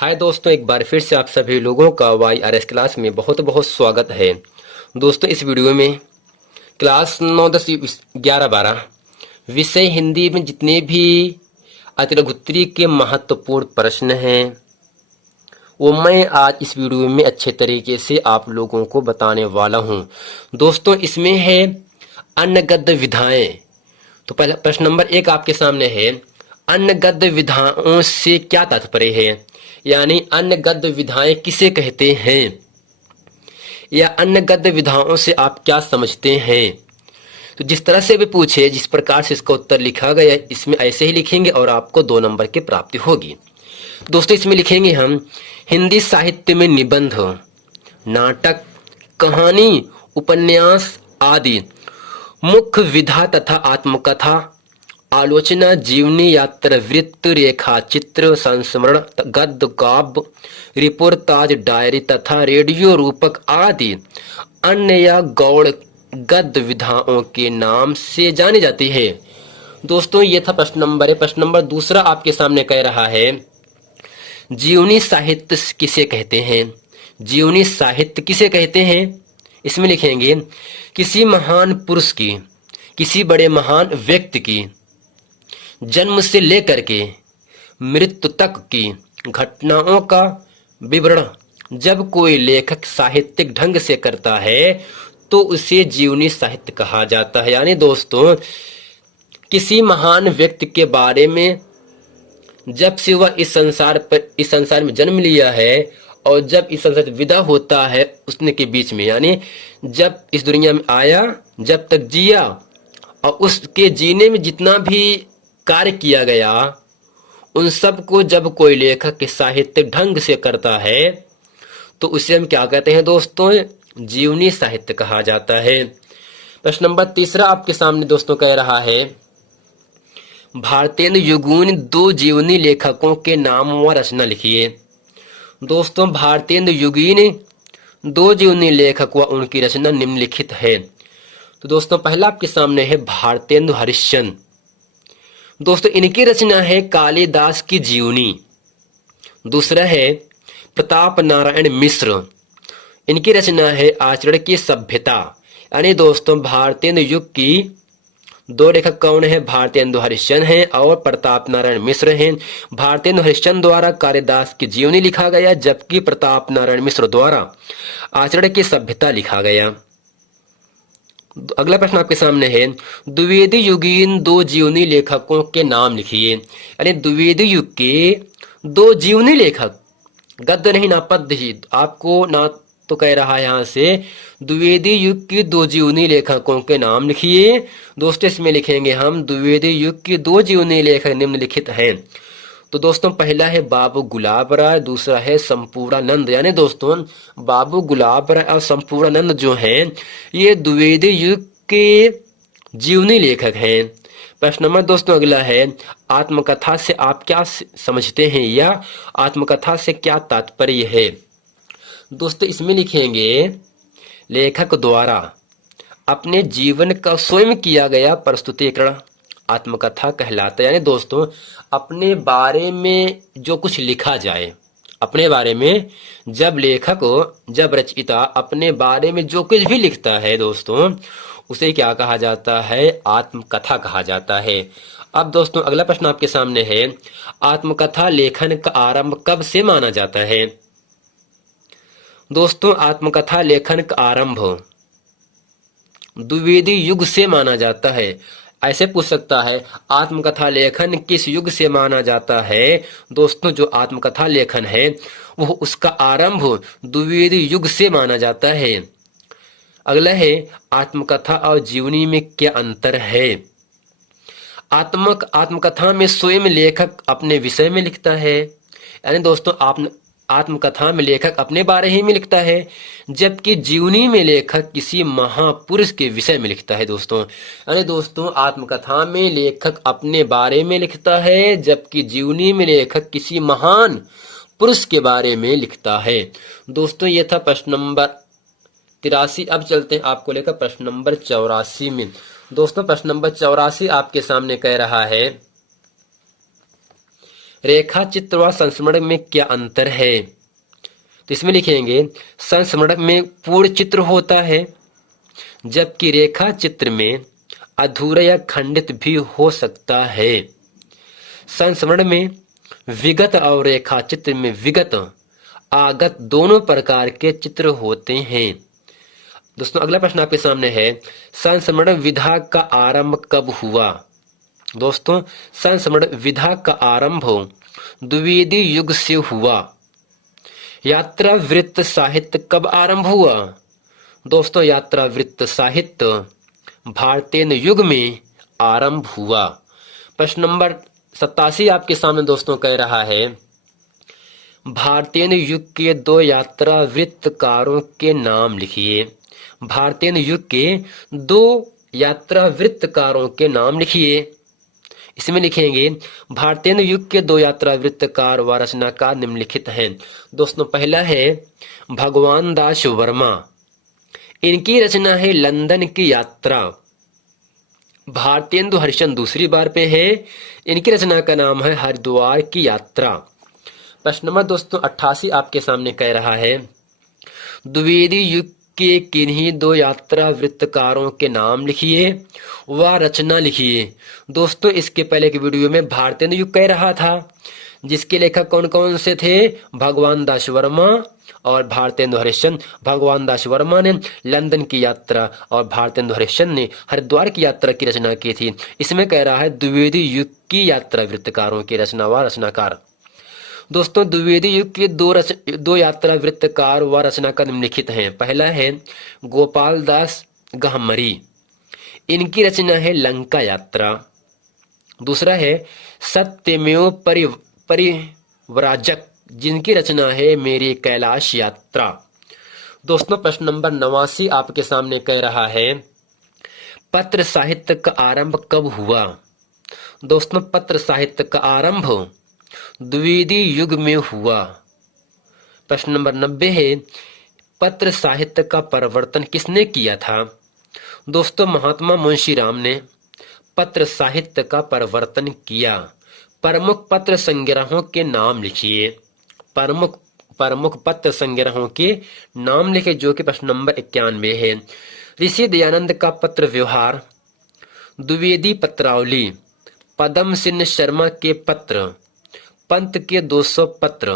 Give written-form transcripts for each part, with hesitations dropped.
हाय दोस्तों, एक बार फिर से आप सभी लोगों का YRS क्लास में बहुत बहुत स्वागत है। दोस्तों, इस वीडियो में क्लास 9, 10, 11, 12 विषय हिंदी में जितने भी अतिलघुत्तरी के महत्वपूर्ण प्रश्न हैं वो मैं आज इस वीडियो में अच्छे तरीके से आप लोगों को बताने वाला हूं। दोस्तों, इसमें है अन्नगद्य विधाएं। तो पहला प्रश्न नंबर 1 आपके सामने है, अन्नगद्य विधाओं से क्या तात्पर्य है, यानी अन्नगद्य विधाएं किसे कहते हैं, या अन्नगद्य विधाओं से आप क्या समझते हैं। तो जिस तरह से भी पूछे, जिस प्रकार से इसका उत्तर लिखा गया इसमें ऐसे ही लिखेंगे और आपको 2 नंबर की प्राप्ति होगी। दोस्तों, इसमें लिखेंगे हम हिंदी साहित्य में निबंध, नाटक, कहानी, उपन्यास आदि मुख्य विधा तथा आत्मकथा, आलोचना, जीवनी, यात्रा वृत्त, रेखा चित्र, संस्मरण, गद्य, काव्य, रिपोर्टाज, डायरी तथा रेडियो रूपक आदि अन्य या गौड़ गद्य विधाओं के नाम से जानी जाती है। दोस्तों, ये था प्रश्न नंबर 1। प्रश्न नंबर 2 आपके सामने कह रहा है, जीवनी साहित्य किसे कहते हैं। जीवनी साहित्य किसे कहते हैं, इसमें लिखेंगे किसी महान पुरुष की, किसी बड़े महान व्यक्ति की जन्म से लेकर के मृत्यु तक की घटनाओं का विवरण जब कोई लेखक साहित्यिक ढंग से करता है तो उसे जीवनी साहित्य कहा जाता है। यानी दोस्तों, किसी महान व्यक्ति के बारे में जब से वह इस संसार में जन्म लिया है और जब इस संसार से विदा होता है उसने के बीच में, यानी जब इस दुनिया में आया, जब तक जिया और उसके जीने में जितना भी कार्य किया गया, उन सब को जब कोई लेखक के साहित्यिक ढंग से करता है तो उसे हम क्या कहते हैं दोस्तों, जीवनी साहित्य कहा जाता है। प्रश्न नंबर 3 आपके सामने दोस्तों कह रहा है, भारतेंदु युगीन 2 जीवनी लेखकों के नाम व रचना लिखिए। दोस्तों, भारतेंदु युगीन 2 जीवनी लेखक व उनकी रचना निम्नलिखित है। तो दोस्तों, पहला आपके सामने है भारतेंदु हरिश्चंद्र। दोस्तों, इनकी रचना है कालिदास की जीवनी। दूसरा है प्रताप नारायण मिश्र, इनकी रचना है आचरण की सभ्यता। यानी दोस्तों, भारतेंदु युग की 2 लेखक कौन है, भारतेंदु हरिश्चंद्र हैं और प्रताप नारायण मिश्र हैं। भारतेंदु हरिश्चंद्र द्वारा कालिदास की जीवनी लिखा गया, जबकि प्रताप नारायण मिश्र द्वारा आचरण की सभ्यता लिखा गया। अगला प्रश्न आपके सामने है, द्विवेदी युगीन 2 जीवनी लेखकों के नाम लिखिए। यानी द्विवेदी युग के 2 जीवनी लेखक, गद्य नहीं ना पद्य ही, आपको ना तो कह रहा है यहाँ से द्विवेदी युग की 2 जीवनी लेखकों के नाम लिखिए। दोस्तों, इसमें लिखेंगे हम द्विवेदी युग की 2 जीवनी लेखक निम्नलिखित हैं। तो दोस्तों, पहला है बाबू गुलाब राय, दूसरा है संपूर्णानंद। यानी दोस्तों, बाबू गुलाब राय और संपूर्णानंद जो हैं ये द्विवेदी युग के जीवनी लेखक हैं। प्रश्न नंबर दोस्तों अगला है, आत्मकथा से आप क्या समझते हैं या आत्मकथा से क्या तात्पर्य है। दोस्तों, इसमें लिखेंगे लेखक द्वारा अपने जीवन का स्वयं किया गया प्रस्तुतिकरण आत्मकथा कहलाता है। यानी दोस्तों, अपने बारे में जो कुछ लिखा जाए, अपने बारे में जब लेखक, जब रचयिता अपने बारे में जो कुछ भी लिखता है दोस्तों, उसे क्या कहा जाता है, आत्मकथा कहा जाता है। अब दोस्तों, अगला प्रश्न आपके सामने है, आत्मकथा लेखन का आरंभ कब से माना जाता है। दोस्तों, आत्मकथा लेखन का आरंभ द्विवेदी युग से माना जाता है। ऐसे पूछ सकता है, आत्मकथा लेखन किस युग से माना जाता है। दोस्तों, जो आत्मकथा लेखन है वो उसका आरंभ द्विवेदी युग से माना जाता है। अगला है, आत्मकथा और जीवनी में क्या अंतर है। आत्मकथा में स्वयं लेखक अपने विषय में लिखता है, यानी दोस्तों आत्मकथा में लेखक अपने बारे ही में लिखता है, जबकि जीवनी में लेखक किसी महापुरुष के विषय में लिखता है। दोस्तों, यानी दोस्तों, आत्मकथा में लेखक अपने बारे में लिखता है, जबकि जीवनी में लेखक किसी महान पुरुष के बारे में लिखता है। दोस्तों, ये था प्रश्न नंबर 83। अब चलते हैं आपको लेकर प्रश्न नंबर 84 में। दोस्तों, प्रश्न नंबर 84 आपके सामने कह रहा है, रेखा चित्र व संस्मरण में क्या अंतर है? तो इसमें लिखेंगे संस्मरण में पूर्ण चित्र होता है, जबकि रेखा चित्र में अधूरा या खंडित भी हो सकता है। संस्मरण में विगत और रेखा चित्र में विगत आगत दोनों प्रकार के चित्र होते हैं। दोस्तों अगला प्रश्न आपके सामने है, संस्मरण विधा का आरंभ कब हुआ? दोस्तों संस्मरण विधा का आरंभ द्विवेदी युग से हुआ। यात्रा वृत्त साहित्य कब आरंभ हुआ? दोस्तों यात्रा वृत्त साहित्य भारतीय युग में आरंभ हुआ। प्रश्न नंबर 87 आपके सामने दोस्तों कह रहा है, भारतीय युग के 2 यात्रा वृत्तकारों के नाम लिखिए। भारतीय युग के 2 यात्रा वृत्तकारों के नाम लिखिए। इसमें लिखेंगे भारतीय युग के 2 यात्रा वृत्तकार व रचनाकार निम्नलिखित हैं। दोस्तों पहला है भगवान दास वर्मा, इनकी रचना है लंदन की यात्रा। भारतेंदु हरिश्चंद्र दूसरी बार पे है, इनकी रचना का नाम है हरिद्वार की यात्रा। प्रश्न नंबर दोस्तों 88 आपके सामने कह रहा है, द्विवेदी युग के किन्हीं 2 यात्रा वृत्तकारों के नाम लिखिए व रचना लिखिए। दोस्तों इसके पहले की वीडियो में भारतेंदु युग कह रहा था, जिसके लेखक कौन कौन से थे? भगवान दास वर्मा और भारतेंदु हरिश्चंद्र। भगवान दास वर्मा ने लंदन की यात्रा और भारतेंदु हरिश्चंद्र ने हरिद्वार की यात्रा की रचना की थी। इसमें कह रहा है द्विवेदी युग की यात्रा वृत्तकारों की रचना व रचनाकार। दोस्तों द्विवेदी युग के 2 यात्रा वृत्तकार व रचनाकार निम्नलिखित हैं। पहला है गोपाल दास गहमरी, इनकी रचना है लंका यात्रा। दूसरा है सत्यमेव परिव्राजक, जिनकी रचना है मेरी कैलाश यात्रा। दोस्तों प्रश्न नंबर 89 आपके सामने कह रहा है, पत्र साहित्य का आरंभ कब हुआ? दोस्तों पत्र साहित्य का आरंभ द्विवेदी युग में हुआ। प्रश्न नंबर 90 है, पत्र साहित्य का परिवर्तन किसने किया था? दोस्तों महात्मा मुंशीराम ने पत्र साहित्य का परिवर्तन किया। प्रमुख पत्र संग्रहों के नाम लिखिए। प्रमुख पत्र संग्रहों के नाम लिखे, जो कि प्रश्न नंबर 91 है। ऋषि दयानंद का पत्र व्यवहार, द्विवेदी पत्रावली, पदम सिंह शर्मा के पत्र, पंत के 200 पत्र,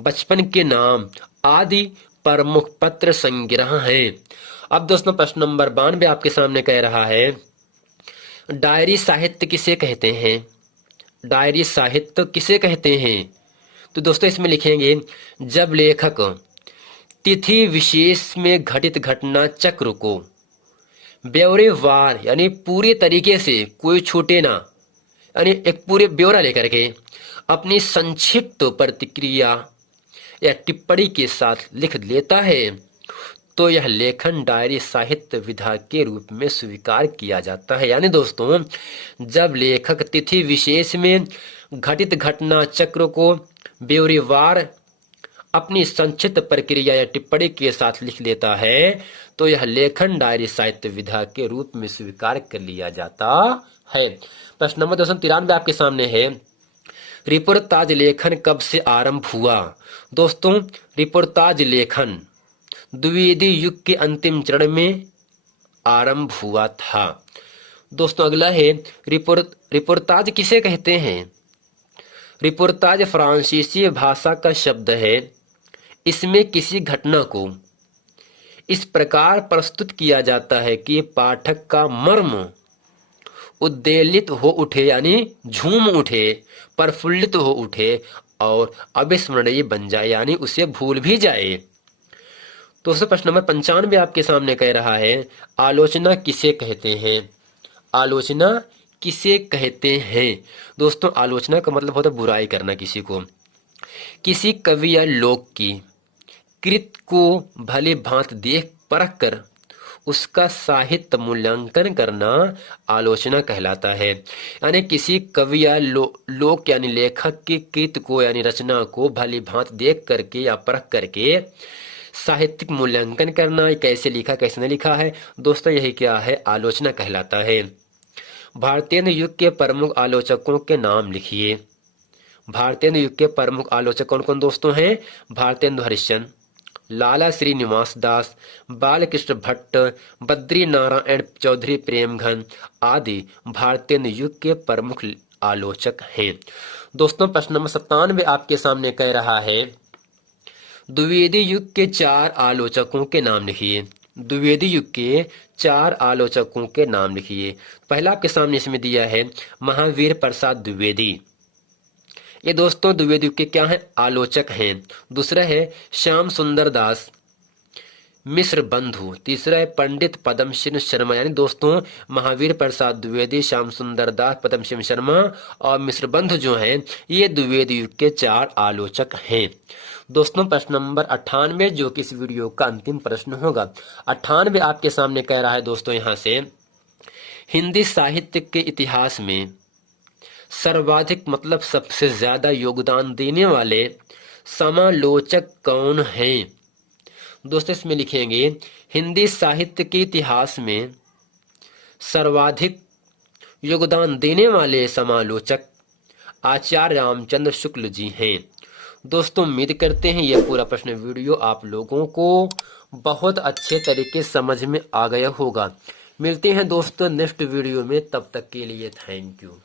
बचपन के नाम आदि प्रमुख पत्र संग्रह हैं। अब दोस्तों प्रश्न नंबर 92 आपके सामने कह रहा है, डायरी साहित्य किसे कहते हैं? डायरी साहित्य किसे कहते हैं? तो दोस्तों इसमें लिखेंगे, जब लेखक तिथि विशेष में घटित घटना चक्र को ब्यौरेवार यानी पूरे तरीके से, कोई छूटे ना, यानी एक पूरे ब्यौरा लेकर के अपनी संक्षिप्त प्रतिक्रिया या टिप्पणी के साथ लिख लेता है, तो यह लेखन डायरी साहित्य विधा के रूप में स्वीकार किया जाता है। यानी दोस्तों जब लेखक तिथि विशेष में घटित घटना चक्र को ब्यौरेवार अपनी संक्षिप्त प्रक्रिया या टिप्पणी के साथ लिख लेता है, तो यह लेखन डायरी साहित्य विधा के रूप में स्वीकार कर लिया जाता है। प्रश्न नंबर 293 आपके सामने है, रिपोर्ताज लेखन कब से आरंभ हुआ? दोस्तों रिपोर्ताज लेखन द्विवेदी युग के अंतिम चरण में आरंभ हुआ था। दोस्तों अगला है, रिपोर्ताज किसे कहते हैं? रिपोर्ताज फ्रांसीसी भाषा का शब्द है। इसमें किसी घटना को इस प्रकार प्रस्तुत किया जाता है कि पाठक का मर्म उद्वेलित हो उठे, यानी झूम उठे, प्रफुल्लित हो उठे और अविस्मरणीय बन जाए, यानी उसे भूल भी जाए। दोस्तों प्रश्न नंबर 95 आपके सामने कह रहा है, आलोचना किसे कहते हैं? आलोचना किसे कहते हैं? दोस्तों आलोचना का मतलब होता है बुराई करना किसी को। किसी कवि या लोक की कृत को भले भांत देख परख कर उसका साहित्य मूल्यांकन करना आलोचना कहलाता है। यानी किसी कवि या लोक यानी लेखक की कृत को यानी रचना को भली भांत देख करके या परख करके साहित्यिक मूल्यांकन करना, कैसे लिखा कैसे नहीं लिखा है, दोस्तों यही क्या है? आलोचना कहलाता है। भारतीय युग के प्रमुख आलोचकों के नाम लिखिए। भारतेंदु युग के प्रमुख आलोचक कौन कौन दोस्तों हैं? भारतेंदु हरिश्चंद्र, लाला श्रीनिवास दास, बालकृष्ण भट्ट, बद्री नारायण चौधरी प्रेमघन आदि भारतेंदु युग के प्रमुख आलोचक हैं। दोस्तों प्रश्न नंबर 97 आपके सामने कह रहा है, द्विवेदी युग के 4 आलोचकों के नाम लिखिए। द्विवेदी युग के 4 आलोचकों के नाम लिखिए। पहला आपके सामने इसमें दिया है महावीर प्रसाद द्विवेदी, ये दोस्तों द्विवेदी युग के क्या है? आलोचक हैं। दूसरा है श्याम सुंदर दास मिश्र बंधु। तीसरा है पंडित पदम सिंह शर्मा, यानी दोस्तों महावीर प्रसाद द्विवेदी, श्याम सुंदर दास, पदम सिंह शर्मा और मिश्र बंधु जो हैं ये द्विवेदी युग के 4 आलोचक हैं। दोस्तों प्रश्न नंबर 98 जो कि इस वीडियो का अंतिम प्रश्न होगा। 98 आपके सामने कह रहा है दोस्तों यहाँ से, हिंदी साहित्य के इतिहास में सर्वाधिक मतलब सबसे ज्यादा योगदान देने वाले समालोचक कौन हैं? दोस्तों इसमें लिखेंगे हिंदी साहित्य के इतिहास में सर्वाधिक योगदान देने वाले समालोचक आचार्य रामचंद्र शुक्ल जी हैं। दोस्तों उम्मीद करते हैं यह पूरा प्रश्न वीडियो आप लोगों को बहुत अच्छे तरीके समझ में आ गया होगा। मिलते हैं दोस्तों नेक्स्ट वीडियो में, तब तक के लिए थैंक यू।